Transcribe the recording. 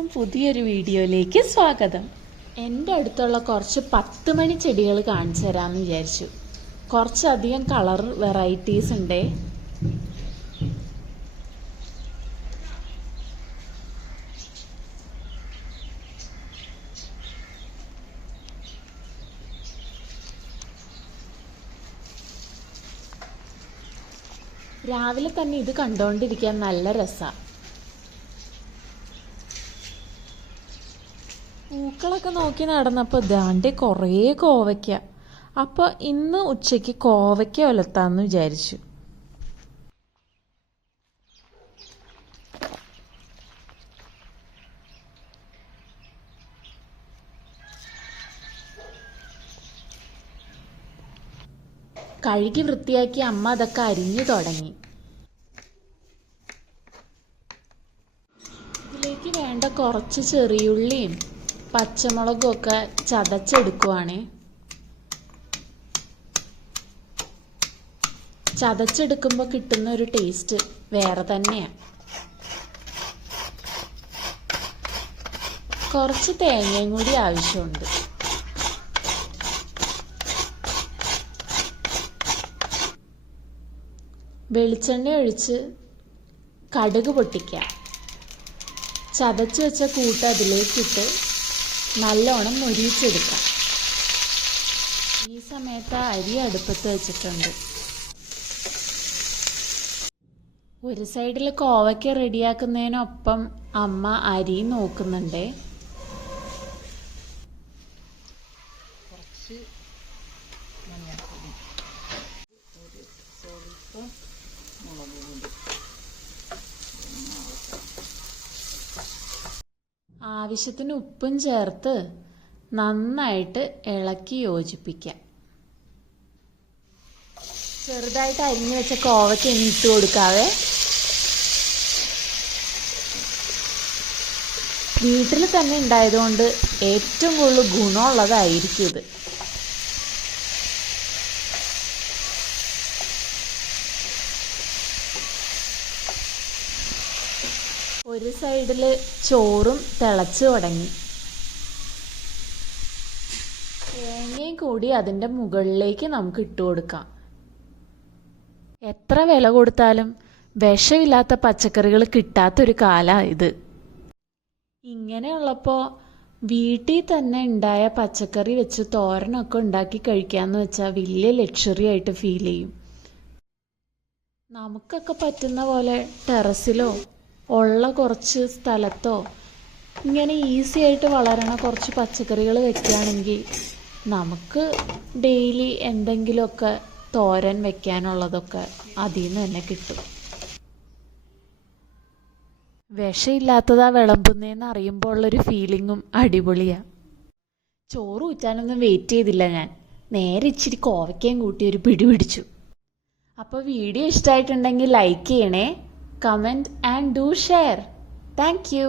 എല്ലാവർക്കും പുതിയൊരു വീഡിയോയിലേക്ക് സ്വാഗതം. എൻ്റെ അടുത്തുള്ള കുറച്ച് 10 മണി ചെടികൾ കാണിച്ചു തരാമെന്ന് വിചാരിച്ചു. കുറച്ചധികം കളർ വെറൈറ്റീസ് ഉണ്ട്. രാവിലെ തന്നെ ഇത് കണ്ടുകൊണ്ടിരിക്കാൻ നല്ല രസമാണ്. പൂക്കളൊക്കെ നോക്കി നടന്നപ്പോൾ ദാണ്ടെ കുറേ കോവയ്ക്ക. അപ്പോൾ ഇന്ന് ഉച്ചയ്ക്ക് കോവയ്ക്ക ഉലത്താന്ന് വിചാരിച്ചു. കഴുകി വൃത്തിയാക്കി അമ്മ അതൊക്കെ അരിഞ്ഞു തുടങ്ങി. ഇതിലേക്ക് വേണ്ട കുറച്ച് ചെറിയുള്ളിയും പച്ചമുളകും ഒക്കെ ചതച്ചെടുക്കുവാണ്. ചതച്ചെടുക്കുമ്പോൾ കിട്ടുന്ന ഒരു ടേസ്റ്റ് വേറെ തന്നെയാണ്. കുറച്ച് തേങ്ങയും കൂടി ആവശ്യമുണ്ട്. വെളിച്ചെണ്ണ ഒഴിച്ച് കടുക് പൊട്ടിക്കുക. ചതച്ച് വെച്ച കൂട്ട് അതിലേക്കിട്ട് നല്ലോണം മൊരിയിച്ചെടുക്കാം. ഈ സമയത്ത് അരി അടുപ്പത്ത് വെച്ചിട്ടുണ്ട്. ഒരു സൈഡിൽ കോവയ്ക്ക റെഡിയാക്കുന്നതിനൊപ്പം അമ്മ അരി നോക്കുന്നുണ്ട്. ആവശ്യത്തിന് ഉപ്പും ചേർത്ത് നന്നായിട്ട് ഇളക്കി യോജിപ്പിക്കാം. ചെറുതായിട്ട് അരിഞ്ഞു വെച്ച കോവയ്ക്ക് ഇനി ഇട്ട് കൊടുക്കാവേ. വീട്ടിൽ തന്നെ ഉണ്ടായതുകൊണ്ട് ഏറ്റവും കൂടുതൽ ഗുണമുള്ളതായിരിക്കും ഇത്. ഒരു സൈഡിൽ ചോറും തിളച്ച് തുടങ്ങി. തേങ്ങയും കൂടി അതിൻ്റെ മുകളിലേക്ക് നമുക്ക് ഇട്ട് കൊടുക്കാം. എത്ര വില കൊടുത്താലും വിഷമില്ലാത്ത പച്ചക്കറികൾ കിട്ടാത്തൊരു കാലമാണ് ഇത്. ഇങ്ങനെയുള്ളപ്പോൾ വീട്ടിൽ തന്നെ ഉണ്ടായ പച്ചക്കറി വെച്ച് തോരനൊക്കെ ഉണ്ടാക്കി കഴിക്കാമെന്ന് വെച്ചാൽ വലിയ ലക്ഷറി ആയിട്ട് ഫീൽ ചെയ്യും. നമുക്കൊക്കെ പറ്റുന്ന പോലെ ടെറസിലോ ഉള്ള കുറച്ച് സ്ഥലത്തോ ഇങ്ങനെ ഈസി ആയിട്ട് വളരണ കുറച്ച് പച്ചക്കറികൾ വെക്കുകയാണെങ്കിൽ നമുക്ക് ഡെയിലി എന്തെങ്കിലുമൊക്കെ തോരൻ വെക്കാനുള്ളതൊക്കെ അതിൽ നിന്ന് തന്നെ കിട്ടും. വിഷമില്ലാത്തതാ വിളമ്പുന്നതെന്ന് അറിയുമ്പോൾ ഉള്ളൊരു ഫീലിങ്ങും അടിപൊളിയാണ്. ചോറ് ഊറ്റാനൊന്നും വെയിറ്റ് ചെയ്തില്ല ഞാൻ. നേരെ ഇച്ചിരി കോവയ്ക്കയും കൂട്ടി ഒരു പിടി പിടിച്ചു. അപ്പോൾ വീഡിയോ ഇഷ്ടമായിട്ടുണ്ടെങ്കിൽ ലൈക്ക് ചെയ്യണേ, comment and do share. Thank you.